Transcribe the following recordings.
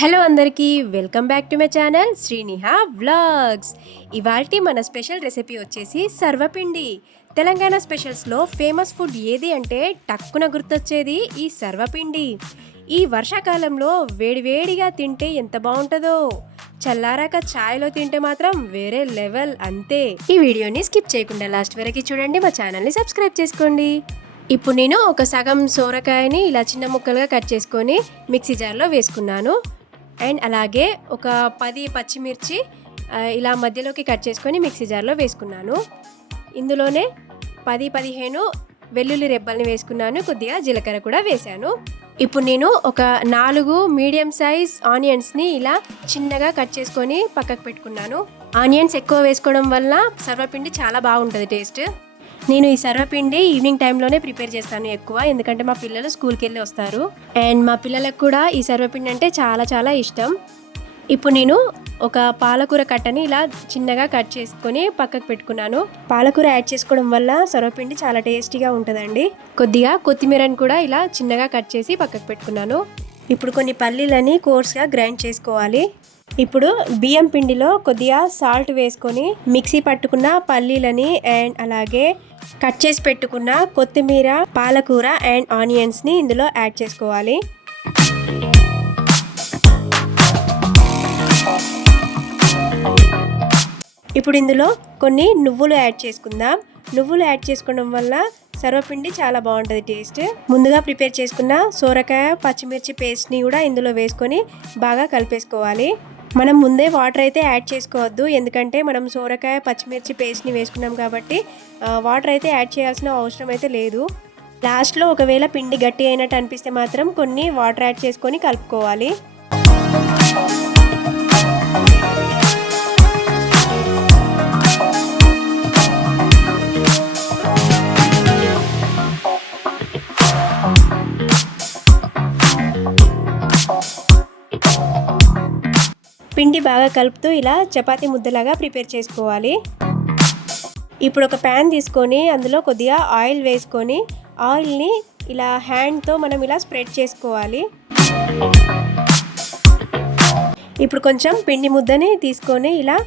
Hello అందరికీ welcome back to my channel Sriniha vlogs. ఇవాల్టి మన స్పెషల్ రెసిపీ వచ్చేసి సర్వపిండి. తెలంగాణ స్పెషల్స్లో ఫేమస్ ఫుడ్ ఏది అంటే టక్కున గుర్తొచ్చేది ఈ సర్వపిండి. ఈ వర్షాకాలంలో వేడివేడిగా తింటే ఎంత బాగుంటుందో, చల్లారాక ఛాయ్లో తింటే మాత్రం వేరే లెవెల్ అంతే. ఈ వీడియోని స్కిప్ చేయకుండా లాస్ట్ వరకు చూడండి, మా ఛానల్ని సబ్స్క్రైబ్ చేసుకోండి. ఇప్పుడు నేను ఒక సగం సోరకాయని ఇలా చిన్న ముక్కలుగా కట్ చేసుకొని మిక్సీ జార్లో వేసుకున్నాను. అండ్ అలాగే ఒక 10 పచ్చిమిర్చి ఇలా మధ్యలోకి కట్ చేసుకొని మిక్సీ జార్లో వేసుకున్నాను. ఇందులోనే 10-15 వెల్లుల్లి రెబ్బల్ని వేసుకున్నాను. కొద్దిగా జీలకర్ర కూడా వేశాను. ఇప్పుడు నేను ఒక 4 మీడియం సైజ్ ఆనియన్స్ని ఇలా చిన్నగా కట్ చేసుకొని పక్కకు పెట్టుకున్నాను. ఆనియన్స్ ఎక్కువ వేసుకోవడం వల్ల సర్వపిండి చాలా బాగుంటుంది టేస్ట్. నేను ఈ సర్వపిండి ఈవినింగ్ టైంలోనే ప్రిపేర్ చేస్తాను ఎక్కువ, ఎందుకంటే మా పిల్లలు స్కూల్కి వెళ్ళి వస్తారు. అండ్ మా పిల్లలకు కూడా ఈ సర్వపిండి అంటే చాలా చాలా ఇష్టం. ఇప్పుడు నేను ఒక పాలకూర కట్టని ఇలా చిన్నగా కట్ చేసుకొని పక్కకు పెట్టుకున్నాను. పాలకూర యాడ్ చేసుకోవడం వల్ల సర్వపిండి చాలా టేస్టీగా ఉంటుందండి. కొద్దిగా కొత్తిమీరని కూడా ఇలా చిన్నగా కట్ చేసి పక్కకు పెట్టుకున్నాను. ఇప్పుడు కొన్ని పల్లీలని కోర్స్గా గ్రైండ్ చేసుకోవాలి. ఇప్పుడు బియ్యం పిండిలో కొద్దిగా సాల్ట్ వేసుకొని మిక్సీ పట్టుకున్న పల్లీలని అండ్ అలాగే కట్ చేసి పెట్టుకున్న కొత్తిమీర, పాలకూర అండ్ ఆనియన్స్ని ఇందులో యాడ్ చేసుకోవాలి. ఇప్పుడు ఇందులో కొన్ని నువ్వులు యాడ్ చేసుకుందాం. నువ్వులు యాడ్ చేసుకోవడం వల్ల సర్వపిండి చాలా బాగుంటుంది టేస్ట్. ముందుగా ప్రిపేర్ చేసుకున్న సోరకాయ, పచ్చిమిర్చి పేస్ట్ని కూడా ఇందులో వేసుకొని బాగా కలిపేసుకోవాలి. మనం ముందే వాటర్ అయితే యాడ్ చేసుకోవద్దు, ఎందుకంటే మనం సోరకాయ, పచ్చిమిర్చి పేస్ట్ని వేసుకున్నాం కాబట్టి వాటర్ అయితే యాడ్ చేయాల్సిన అవసరం అయితే లేదు. లాస్ట్లో ఒకవేళ పిండి గట్టి అయినట్టు అనిపిస్తే మాత్రం కొన్ని వాటర్ యాడ్ చేసుకొని కలుపుకోవాలి. పిండి బాగా కలుపుతూ ఇలా చపాతీ ముద్దలాగా ప్రిపేర్ చేసుకోవాలి. ఇప్పుడు ఒక ప్యాన్ తీసుకొని అందులో కొద్దిగా ఆయిల్ వేసుకొని ఆయిల్ని ఇలా హ్యాండ్తో మనం ఇలా స్ప్రెడ్ చేసుకోవాలి. ఇప్పుడు కొంచెం పిండి ముద్దని తీసుకొని ఇలా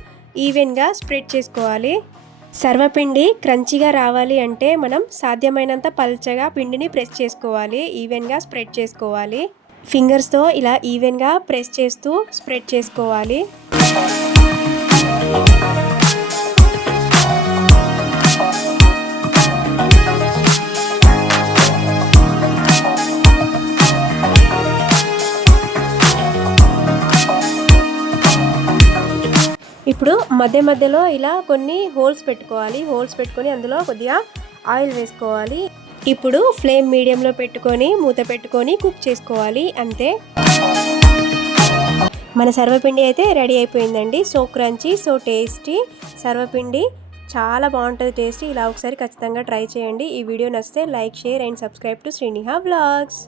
ఈవెన్గా స్ప్రెడ్ చేసుకోవాలి. సర్వపిండి క్రంచీగా రావాలి అంటే మనం సాధ్యమైనంత పల్చగా పిండిని ప్రెస్ చేసుకోవాలి, ఈవెన్గా స్ప్రెడ్ చేసుకోవాలి. ఫింగర్స్తో ఇలా ఈవెన్గా ప్రెస్ చేస్తూ స్ప్రెడ్ చేసుకోవాలి. ఇప్పుడు మధ్యలో ఇలా కొన్ని హోల్స్ పెట్టుకోవాలి. హోల్స్ పెట్టుకొని అందులో కొద్దిగా ఆయిల్ వేసుకోవాలి. ఇప్పుడు ఫ్లేమ్ మీడియంలో పెట్టుకొని మూత పెట్టుకొని కుక్ చేసుకోవాలి, అంతే. మన సర్వపిండి అయితే రెడీ అయిపోయిందండి. సో క్రంచీ, సో టేస్టీ సర్వపిండి చాలా బాగుంటుంది టేస్టీ. ఇలా ఒకసారి ఖచ్చితంగా ట్రై చేయండి. ఈ వీడియో నచ్చితే like, share and subscribe to Sriniha vlogs.